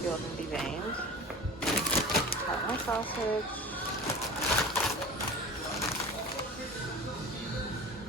peeled and deveined. Cut my sausage.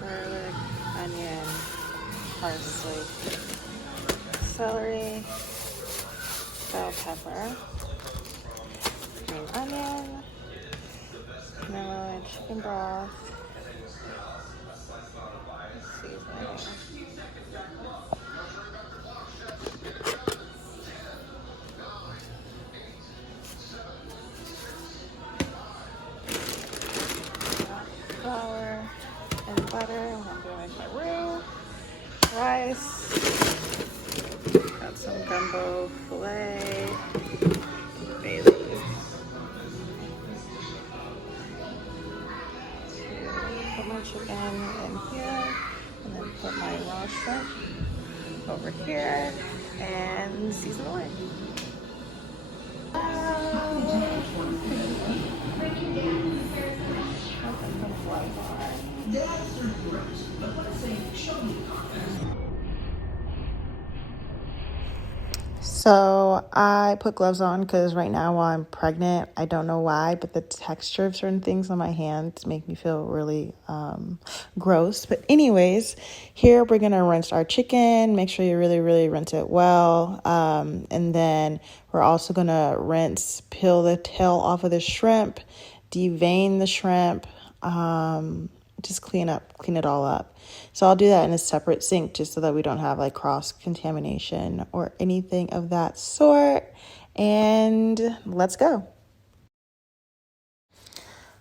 Garlic, onion, parsley, celery, bell pepper, green onion, vanilla chicken broth, seasoning. Flour and butter. I'm gonna make my roux, rice, got some gumbo filet, bay leaf. Put my chicken in here, and then put my raw shrimp over here, and season away. So I put gloves on because right now while I'm pregnant, I don't know why, but the texture of certain things on my hands make me feel really gross. But anyways, here we're going to rinse our chicken. Make sure you really rinse it well. And then we're also going to peel the tail off of the shrimp, devein the shrimp, just clean it all up. So I'll do that in a separate sink just so that we don't have like cross contamination or anything of that sort. And let's go.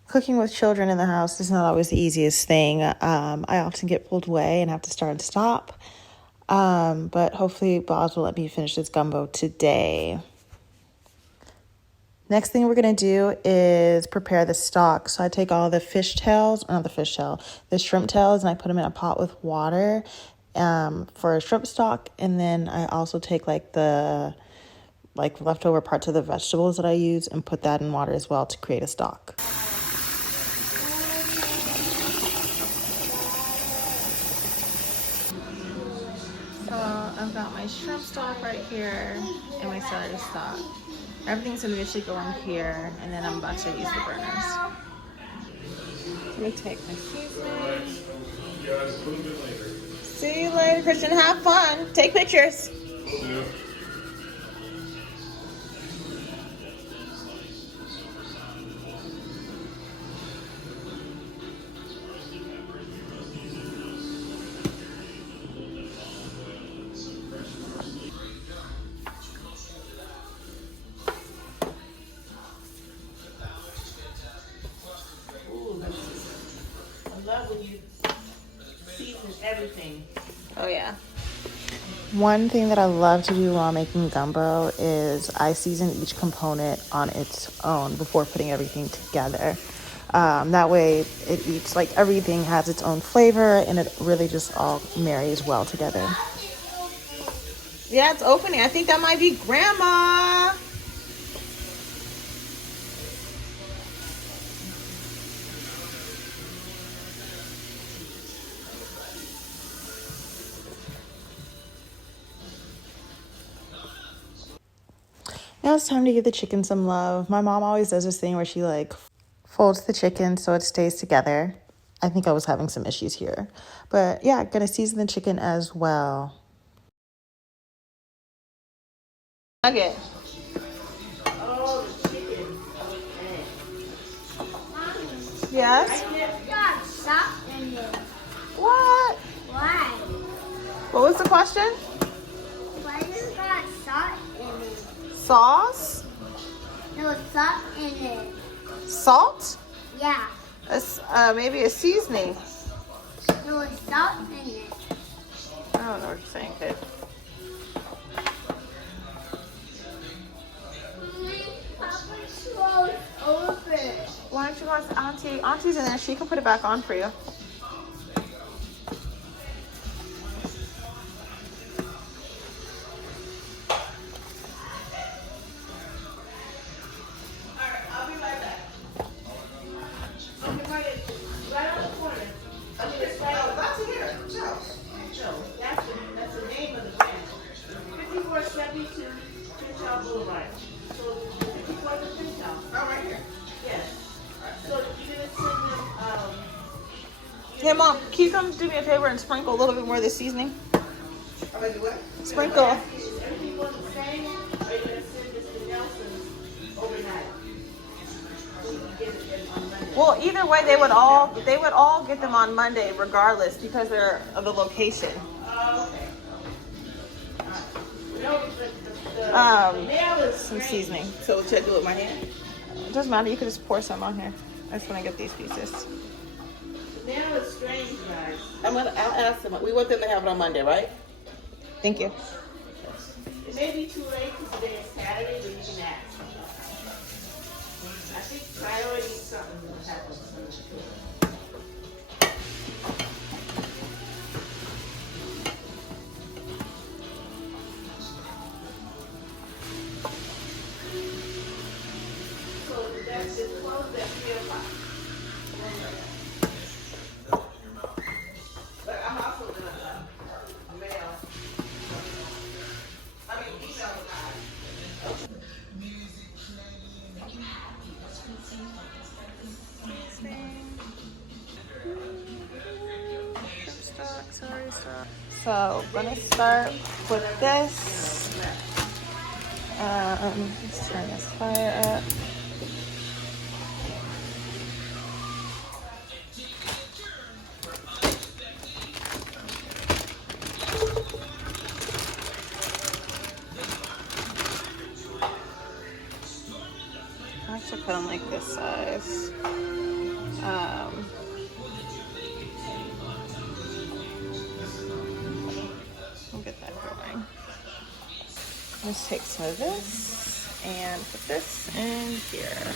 Cooking with children in the house is not always the easiest thing. I often get pulled away and have to start and stop. But hopefully Boz will let me finish this gumbo today. Next thing we're going to do is prepare the stock. So I take all the the shrimp tails, and I put them in a pot with water for a shrimp stock. And then I also take the leftover parts of the vegetables that I use and put that in water as well to create a stock. So I've got my shrimp stock right here and my celery stock. Everything's gonna initially go in here, and then I'm about to use the burners. Let me take my seasoning. See you later, Christian. Have fun. Take pictures. Everything. Oh yeah. One thing that I love to do while making gumbo is I season each component on its own before putting everything together. That way everything has its own flavor and it really just all marries well together. Yeah, it's opening. I think that might be Grandma. Now it's time to give the chicken some love. My mom always does this thing where she folds the chicken so it stays together. I think I was having some issues here. But yeah, gonna season the chicken as well. Nugget. Oh, the chicken. Yes? It's got salt in it. What? Why? What was the question? Why does it got salt in it? Sauce? No, salt in it. Salt? Yeah. Maybe a seasoning. No, salt in it. I don't know what you're saying, kid. Papa's clothes open. Why don't you ask Auntie? Auntie's in there. She can put it back on for you. Hey, Mom, can you come do me a favor and sprinkle a little bit more of this seasoning? Sprinkle. Well, either way, they would all get them on Monday regardless because they're of the location. Some seasoning. So should I do it with my hand? It doesn't matter. You could just pour some on here. I just want to get these pieces. Now it's strange, guys. I'll ask them. We want them to have it on Monday, right? Thank you. It may be too late because today is Saturday, but you can ask. I think priority is something that happens. So that's just closed at 3 o'clock. But I'm also gonna mail. Email the guy. So I'm gonna start with this. Let's turn this fire up. I actually put them like this size. We'll get that going. Let's take some of this and put this in here.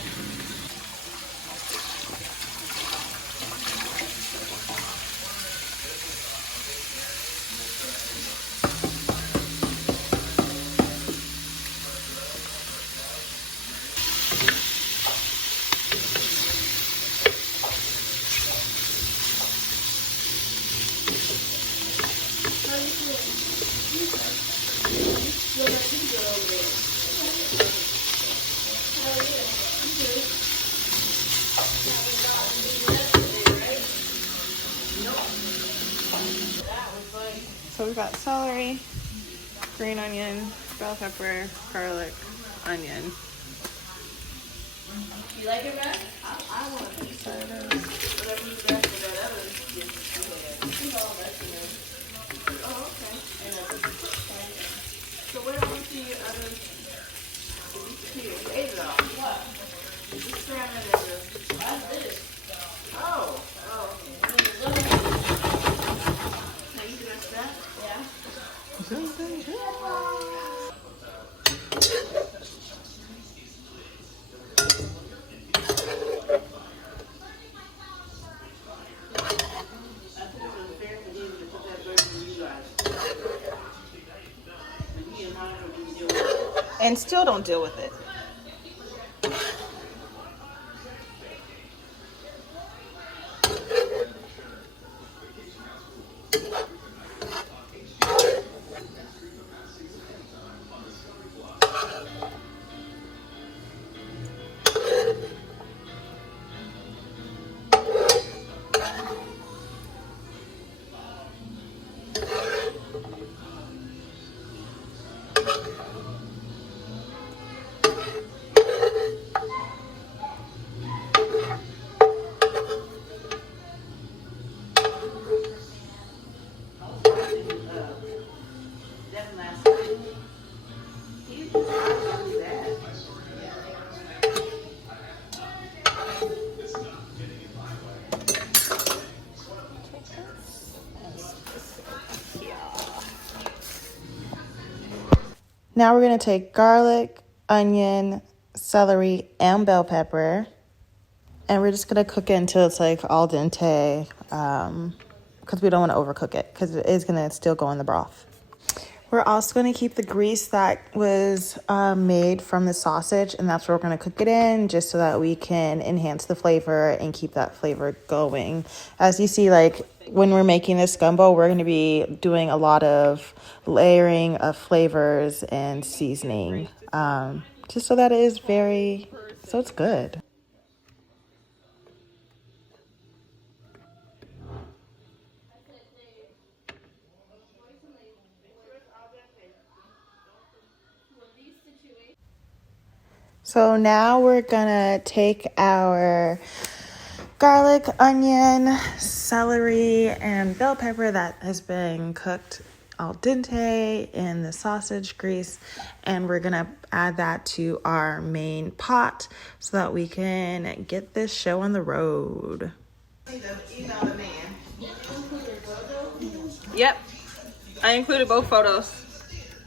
So we've got celery, green onion, bell pepper, garlic, onion. You like it, Matt? I want to be whatever you got for that other gift you had. It's all vegetables. Oh, okay. So where do we see your other? Here, you ate it all. What? The salmon and the. I did. Oh, okay. Now you dress that? Yeah. And still don't deal with it. Now we're going to take garlic, onion, celery, and bell pepper. And we're just going to cook it until it's like al dente. Because we don't want to overcook it. Because it is going to still go in the broth. We're also going to keep the grease that was made from the sausage. And that's where we're going to cook it in. Just so that we can enhance the flavor and keep that flavor going. As you see, like, when we're making this gumbo, we're going to be doing a lot of layering of flavors and seasoning, just so that it is so it's good. So now we're gonna take our garlic, onion, celery, and bell pepper that has been cooked al dente in the sausage grease, and we're gonna add that to our main pot so that we can get this show on the road. Yep, I included both photos.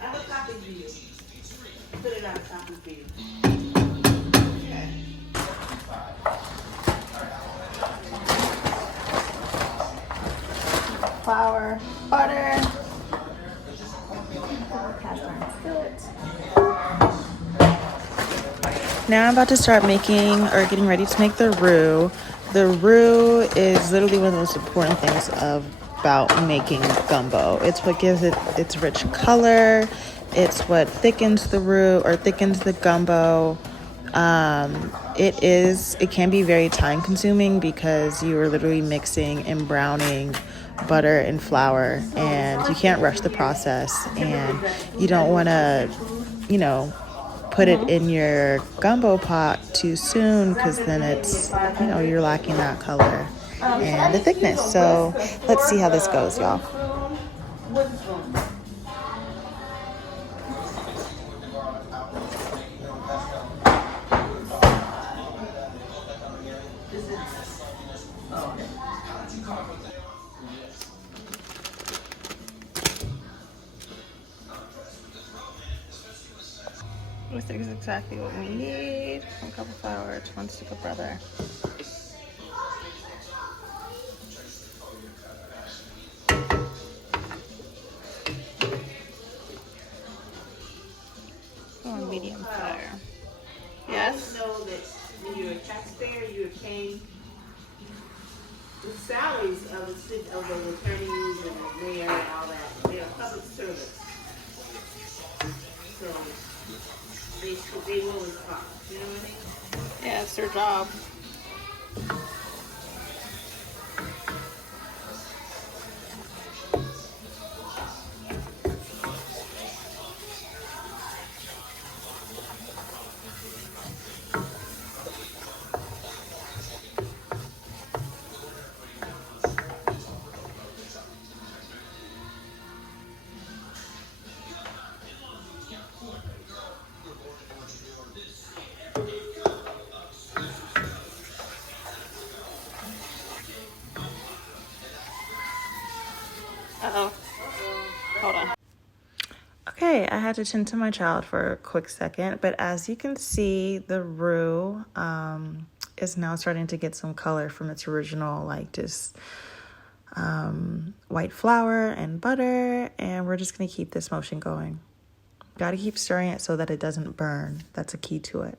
I will copy you. Put it on copy for you. Flour, butter. Now I'm about to start making or getting ready to make the roux. The roux is literally one of the most important things about making gumbo. It's what gives it its rich color. It's what thickens the roux or thickens the gumbo. It can be very time consuming because you are literally mixing and browning butter and flour, and you can't rush the process, and you don't want to, put it in your gumbo pot too soon because then it's, you're lacking that color and the thickness. So let's see how this goes, y'all. This is exactly what we need. 1 cup of flour, 1 stick of butter. On medium fire. Yes? I know that when you're a taxpayer, you're paying the salaries of the attorneys and the mayor and all that. They are public servants. So they will respond. You know what I mean? Yeah, it's their job. Uh-oh. Hold on. Okay, I had to tend to my child for a quick second, but as you can see, the roux is now starting to get some color from its original, just white flour and butter, and we're just going to keep this motion going. Got to keep stirring it so that it doesn't burn. That's a key to it.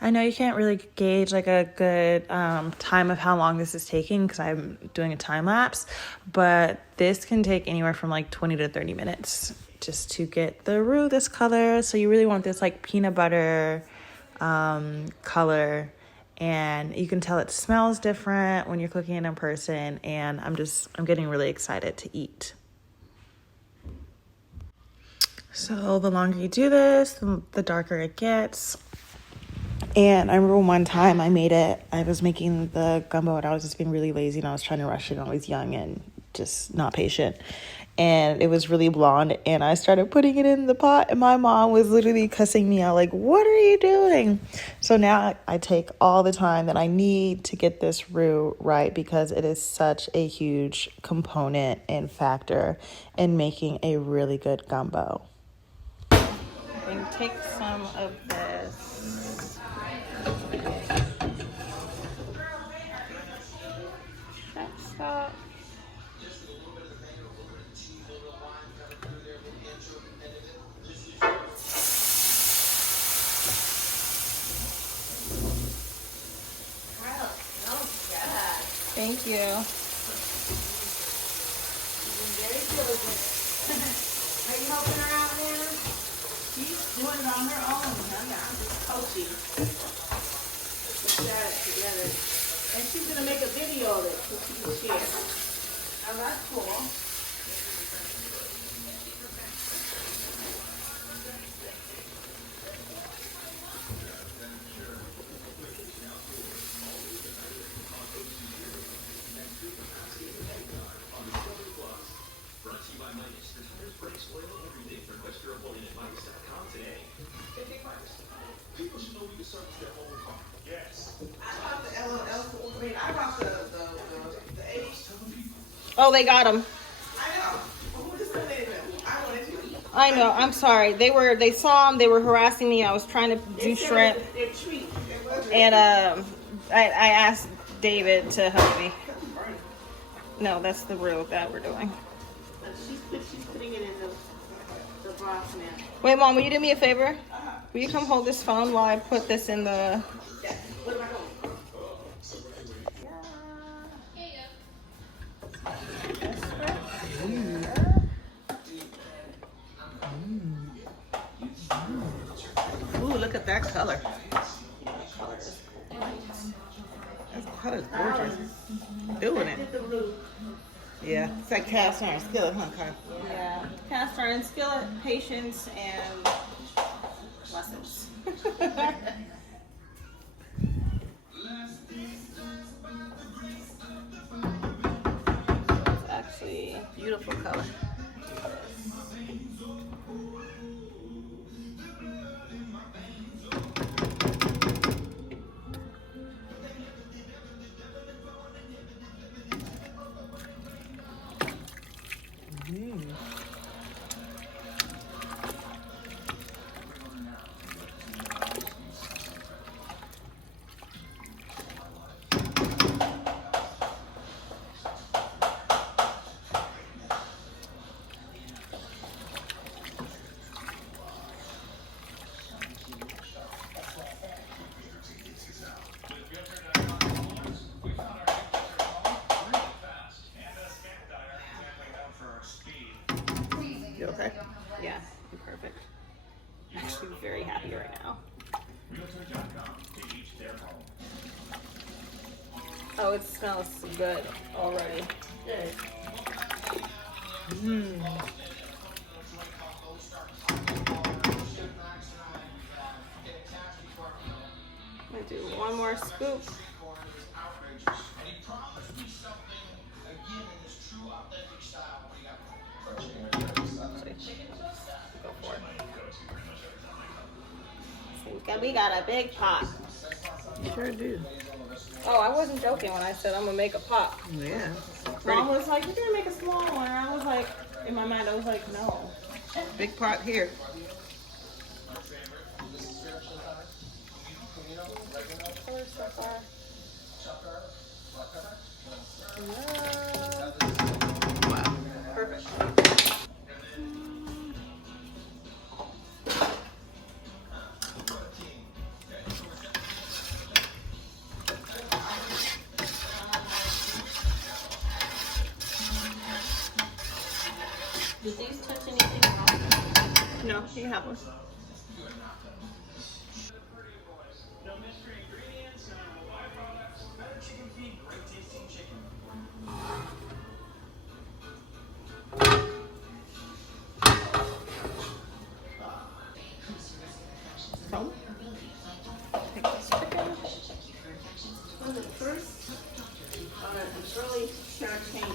I know you can't really gauge a good time of how long this is taking because I'm doing a time lapse, but this can take anywhere from 20 to 30 minutes just to get the roux this color. So you really want this peanut butter color, and you can tell it smells different when you're cooking it in person, and I'm getting really excited to eat. So the longer you do this, the darker it gets. And I remember one time I was making the gumbo and I was just being really lazy and I was trying to rush it and I was young and just not patient. And it was really blonde and I started putting it in the pot and my mom was literally cussing me out what are you doing? So now I take all the time that I need to get this roux right because it is such a huge component and factor in making a really good gumbo. And take some of this. Stop. Thank you. Very diligent. Are you helping her out, Nana? She's doing it on her own. I'm just coaching. We got it together. And she's going to make a video of it so she can share. Oh, that's cool. Oh, they got him. I know. I'm sorry. They saw him. They were harassing me. I was trying to do shrimp, and I asked David to help me. No, that's the roux that we're doing. She's putting it in the broth now. Wait, Mom, will you do me a favor? Will you come hold this phone while I put this in the... What am I doing? Ooh, look at that color. That color's gorgeous. Doing it. Yeah, it's like cast iron skillet, huh, Kyle? Yeah, cast iron skillet, patience, and lessons. It's actually a beautiful color. You okay? Yeah, you're perfect. I'm actually very happy right now. Oh, it smells good already. Good. Mmm. I'm gonna do one more scoop. We got a big pot. You sure do. Oh, I wasn't joking when I said I'm gonna make a pot. Yeah. Mom was like, "You're gonna make a small one," and I was like, in my mind, I was like, "No." Big pot here. Wow. Perfect. Did these touch anything else? No, you have one. No mystery ingredients, no byproducts. Better chicken feed, great tasting chicken. So, take this chicken. One of the first early Shark Tank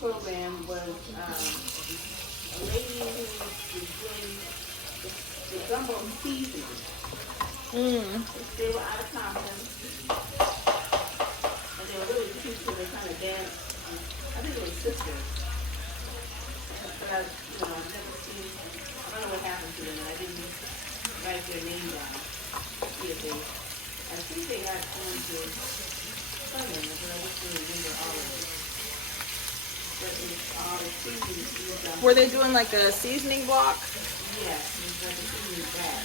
program was a lady who was doing the gumbo seasoning. They were out of Compton, and they were really cute, so they kind of danced. I think it was sisters. But I've never seen, I don't know what happened to them, and I didn't write their name down. See if they, I think they got into something, but I just didn't remember all of it. But it was all the seasonings. Were they doing like a seasoning block? Yeah, it was like a seasoning bag.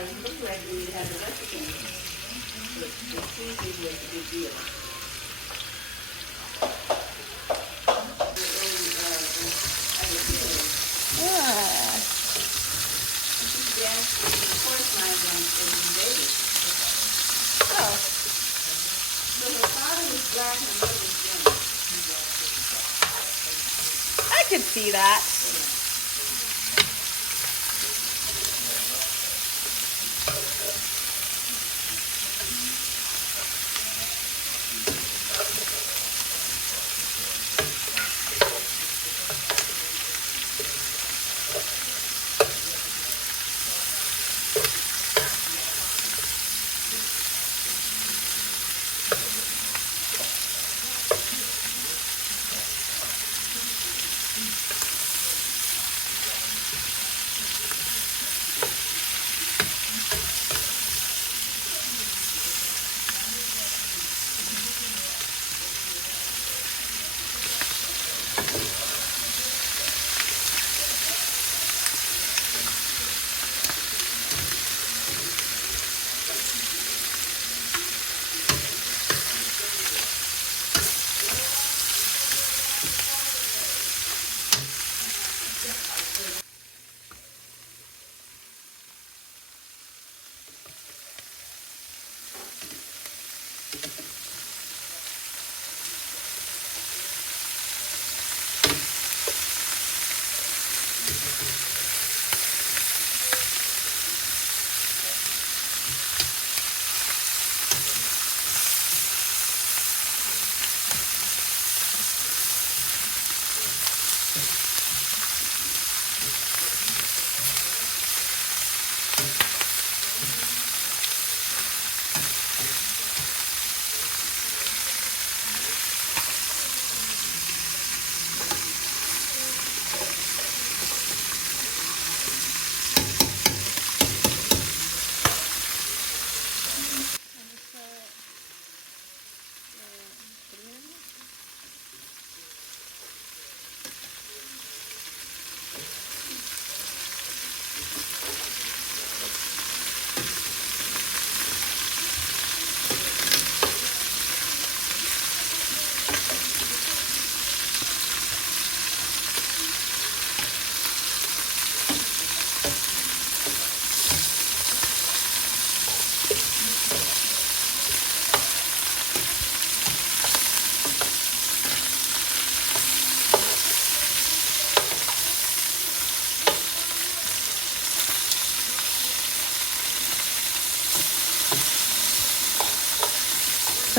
I was looking at you, you had the recipe. The seasoning was a big deal. Yeah. Oh. So her father was black and her mother was German. I could see that.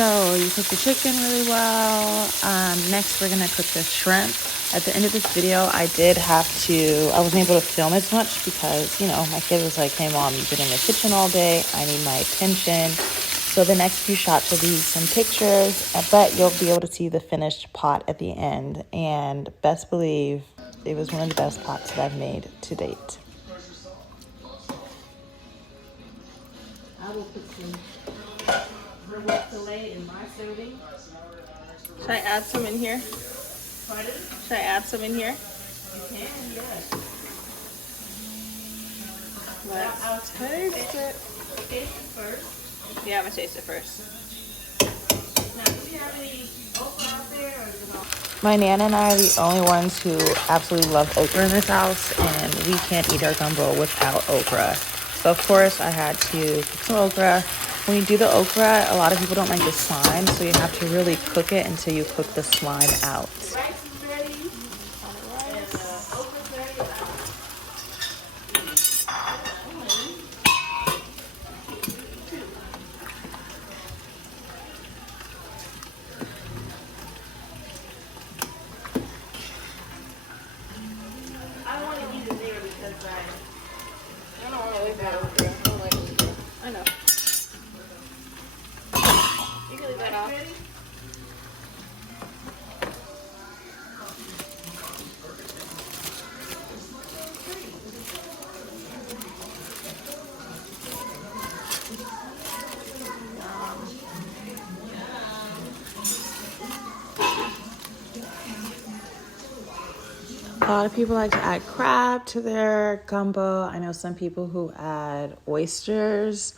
So you cook the chicken really well. Next, we're gonna cook the shrimp. At the end of this video, I wasn't able to film as much because, my kid was like, hey mom, you've been in the kitchen all day. I need my attention. So the next few shots will be some pictures, but you'll be able to see the finished pot at the end. And best believe, it was one of the best pots that I've made to date. I will put some roux filet in my serving. Should I add some in here? Pardon? Should I add some in here? You can, yes. Let's taste it. Taste it first. Yeah, I'm gonna taste it first. Now, do you have any okra out there, or is it all? My Nana and I are the only ones who absolutely love okra in this house, and we can't eat our gumbo without okra. So of course I had to cook some okra. When you do the okra, a lot of people don't like the slime, so you have to really cook it until you cook the slime out. Rice is ready. And okra's ready. I don't want to leave it there because I don't want to leave that okra. I don't like okra. I know. You can leave that off. ready. lot of people like to add crab to their gumbo. I know some people who add oysters.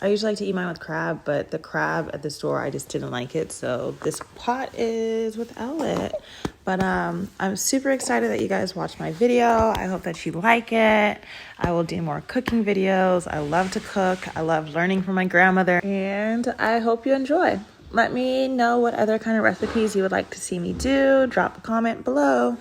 I usually like to eat mine with crab, but the crab at the store, I just didn't like it. So this pot is without it. But I'm super excited that you guys watched my video. I hope that you like it. I will do more cooking videos. I love to cook. I love learning from my grandmother. And I hope you enjoy. Let me know what other kind of recipes you would like to see me do. Drop a comment below.